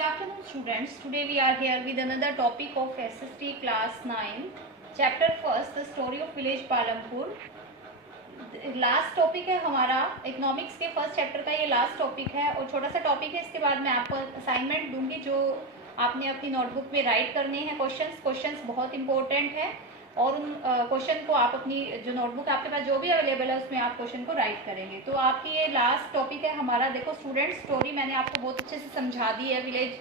Good afternoon students. Today we are here with another topic of SST class 9. Chapter first, the story of village Palampur. Last topic है हमारा economics के first chapter का, ये last topic है और छोटा सा टॉपिक है। इसके बाद मैं आपको असाइनमेंट दूंगी जो आपने अपनी नोटबुक में राइट करने हैं। क्वेश्चंस बहुत इंपॉर्टेंट है और उन क्वेश्चन को आप अपनी जो नोटबुक आपके पास जो भी अवेलेबल है उसमें आप क्वेश्चन को राइट करेंगे। तो आपकी ये लास्ट टॉपिक है हमारा। देखो स्टूडेंट, स्टोरी मैंने आपको बहुत अच्छे से समझा दी है विलेज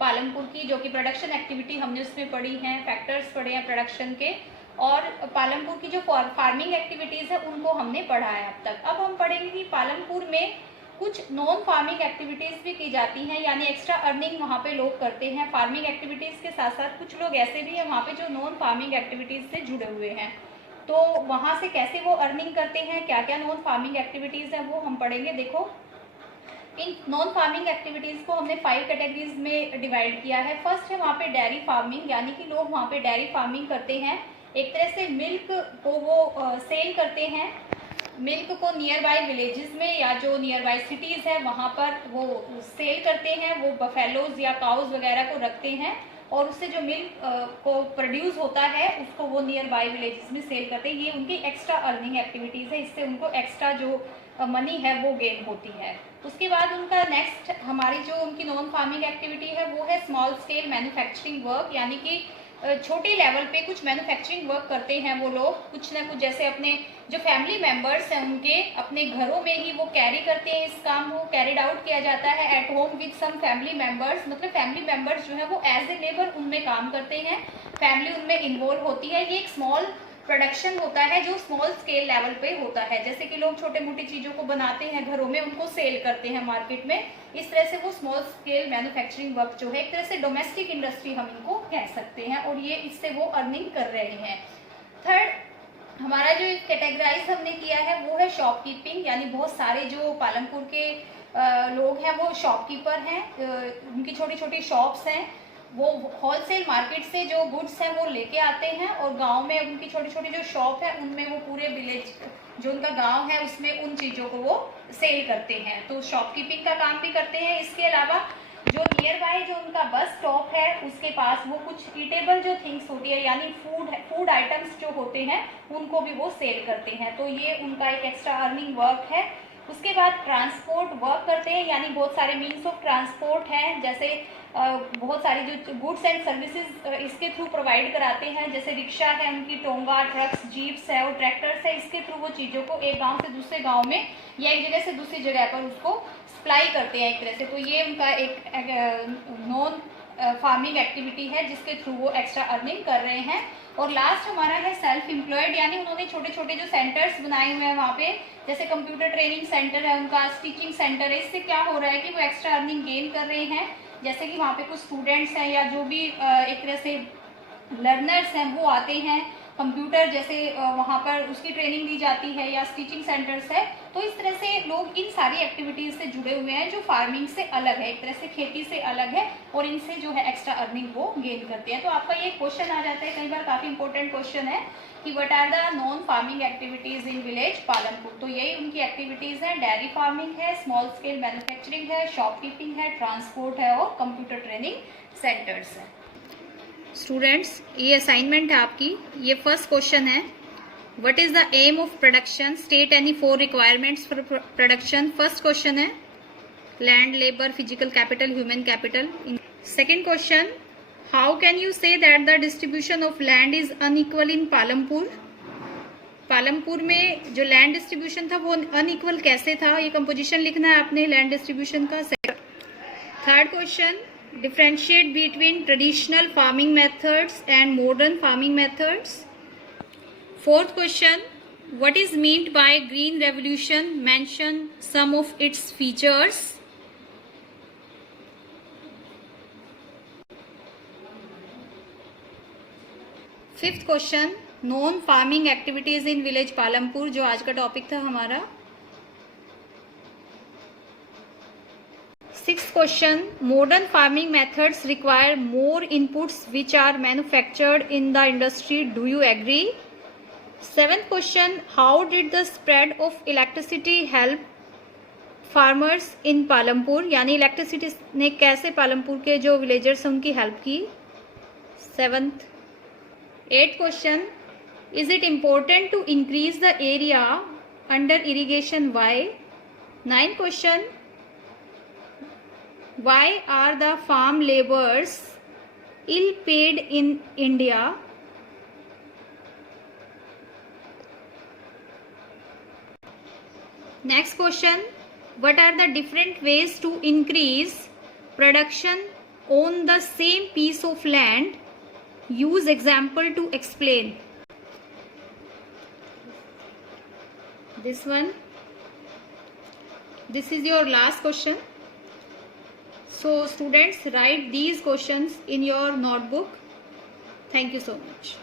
पालमपुर की, जो कि प्रोडक्शन एक्टिविटी हमने उसमें पढ़ी हैं, फैक्टर्स पढ़े हैं प्रोडक्शन के, और पालमपुर की जो फार्मिंग एक्टिविटीज़ है उनको हमने पढ़ा है अब तक। अब हम पढ़ेंगे कि पालमपुर में कुछ नॉन फार्मिंग एक्टिविटीज़ भी की जाती हैं, यानी एक्स्ट्रा अर्निंग वहाँ पे लोग करते हैं। फार्मिंग एक्टिविटीज़ के साथ साथ कुछ लोग ऐसे भी हैं वहाँ पे जो नॉन फार्मिंग एक्टिविटीज़ से जुड़े हुए हैं। तो वहाँ से कैसे वो अर्निंग करते हैं, क्या क्या नॉन फार्मिंग एक्टिविटीज़ हैं, वो हम पढ़ेंगे। देखो, इन नॉन फार्मिंग एक्टिविटीज़ को हमने 5 कैटेगरीज में डिवाइड किया है। फर्स्ट है वहाँ पे डेयरी फार्मिंग, यानी कि लोग वहाँ पे डेयरी फार्मिंग करते हैं। एक तरह से मिल्क को वो सेल करते हैं, मिल्क को नियर बाय विलेजेस में या जो नियर बाय सिटीज़ है वहाँ पर वो सेल करते हैं। वो बफेलोज या काउज वगैरह को रखते हैं और उससे जो मिल्क को प्रोड्यूस होता है उसको वो नियर बाय विलेजेस में सेल करते हैं। ये उनकी एक्स्ट्रा अर्निंग एक्टिविटीज़ है, इससे उनको एक्स्ट्रा जो मनी है वो गेन होती है। उसके बाद उनका नेक्स्ट हमारी जो उनकी नॉन फार्मिंग एक्टिविटी है वो है स्मॉल स्केल मैन्युफैक्चरिंग वर्क, यानी कि छोटे लेवल पे कुछ मैन्युफैक्चरिंग वर्क करते हैं वो लोग। कुछ ना कुछ जैसे अपने जो फैमिली मेंबर्स हैं उनके अपने घरों में ही वो कैरी करते हैं, इस काम को कैरिड आउट किया जाता है at home with some family members. मतलब फैमिली मेंबर्स जो है वो एज ए लेबर उनमें काम करते हैं, फैमिली उनमें इन्वॉल्व होती है। ये एक स्मॉल प्रोडक्शन होता है जो स्मॉल स्केल लेवल पे होता है। जैसे कि लोग छोटे मोटी चीज़ों को बनाते हैं घरों में, उनको सेल करते हैं मार्केट में। इस तरह से वो स्मॉल स्केल मैन्युफैक्चरिंग वर्क जो है एक तरह से डोमेस्टिक इंडस्ट्री हम इनको कह सकते हैं, और ये इससे वो अर्निंग कर रहे हैं। थर्ड हमारा जो कैटेगराइज हमने किया है वो है शॉपकीपिंग, यानी बहुत सारे जो पालमपुर के लोग हैं वो शॉपकीपर हैं, उनकी छोटी छोटी शॉप्स हैं। वो होलसेल मार्केट से जो गुड्स हैं वो लेके आते हैं और गांव में उनकी छोटी छोटी जो शॉप है उनमें वो पूरे विलेज जो उनका गांव है उसमें उन चीज़ों को वो सेल करते हैं। तो शॉपकीपिंग का काम भी करते हैं। इसके अलावा जो नियर बाय जो उनका बस स्टॉप है उसके पास वो कुछ ईटेबल जो थिंग्स होती है, यानी फूड आइटम्स जो होते हैं उनको भी वो सेल करते हैं। तो ये उनका एक एक्स्ट्रा अर्निंग वर्क है। उसके बाद ट्रांसपोर्ट वर्क करते हैं, यानी बहुत सारे मीन्स ऑफ ट्रांसपोर्ट हैं, जैसे बहुत सारी जो गुड्स एंड सर्विसेज इसके थ्रू प्रोवाइड कराते हैं। जैसे रिक्शा है उनकी, टोंगा, ट्रक्स, जीप्स है और ट्रैक्टर्स है। इसके थ्रू वो चीज़ों को एक गांव से दूसरे गांव में या एक जगह से दूसरी जगह पर उसको सप्लाई करते हैं एक तरह से। तो ये उनका एक नॉन फार्मिंग एक्टिविटी है जिसके थ्रू वो एक्स्ट्रा अर्निंग कर रहे हैं। और लास्ट हमारा है सेल्फ एम्प्लॉयड, यानी उन्होंने छोटे छोटे जो सेंटर्स बनाए हुए हैं वहाँ पे, जैसे कंप्यूटर ट्रेनिंग सेंटर है उनका, स्टिचिंग सेंटर है। इससे क्या हो रहा है कि वो एक्स्ट्रा अर्निंग गेन कर रहे हैं। जैसे कि वहाँ पे कुछ स्टूडेंट्स हैं या जो भी एक तरह से लर्नर्स हैं वो आते हैं, कंप्यूटर जैसे वहाँ पर उसकी ट्रेनिंग दी जाती है या स्टिचिंग सेंटर्स है। तो इस तरह से लोग इन सारी एक्टिविटीज़ से जुड़े हुए हैं जो फार्मिंग से अलग है, एक तरह से खेती से अलग है, और इनसे जो है एक्स्ट्रा अर्निंग वो गेन करते हैं। तो आपका ये क्वेश्चन आ जाता है कई बार, काफ़ी इंपॉर्टेंट क्वेश्चन है कि what are the non farming activities in village Palampur. तो यही उनकी एक्टिविटीज़ हैं। डेयरी फार्मिंग है, स्मॉल स्केल मैन्युफैक्चरिंग है, शॉपकीपिंग है, ट्रांसपोर्ट है और कंप्यूटर ट्रेनिंग सेंटर्स है। स्टूडेंट्स, ये असाइनमेंट है आपकी। ये फर्स्ट क्वेश्चन है, what is the aim of production, state any 4 requirements for production. First question है land, labour, physical capital, human capital. Second question, how can you say that the distribution of land is unequal in Palampur. Palampur में जो land distribution था वो unequal कैसे था, ये composition लिखना है आपने लैंड डिस्ट्रीब्यूशन का। Third question, differentiate between traditional farming methods and modern farming methods. Fourth question, what is meant by green revolution, mention some of its features. Fifth question, non farming activities in village Palampur, जो आज का topic था हमारा। Sixth question, modern farming methods require more inputs which are manufactured in the industry. Do you agree? Seventh question, how did the spread of electricity help farmers in Palampur, यानी electricity ने कैसे पालमपुर के जो विलेजर्स हैं उनकी help की। 7th 8th question, is it important to increase the area under irrigation, why. 9th question, why are the farm labours ill paid in India। Next question, what are the different ways to increase production on the same piece of land? Use example to explain. This one, this is your last question. So students, write these questions in your notebook. Thank you so much.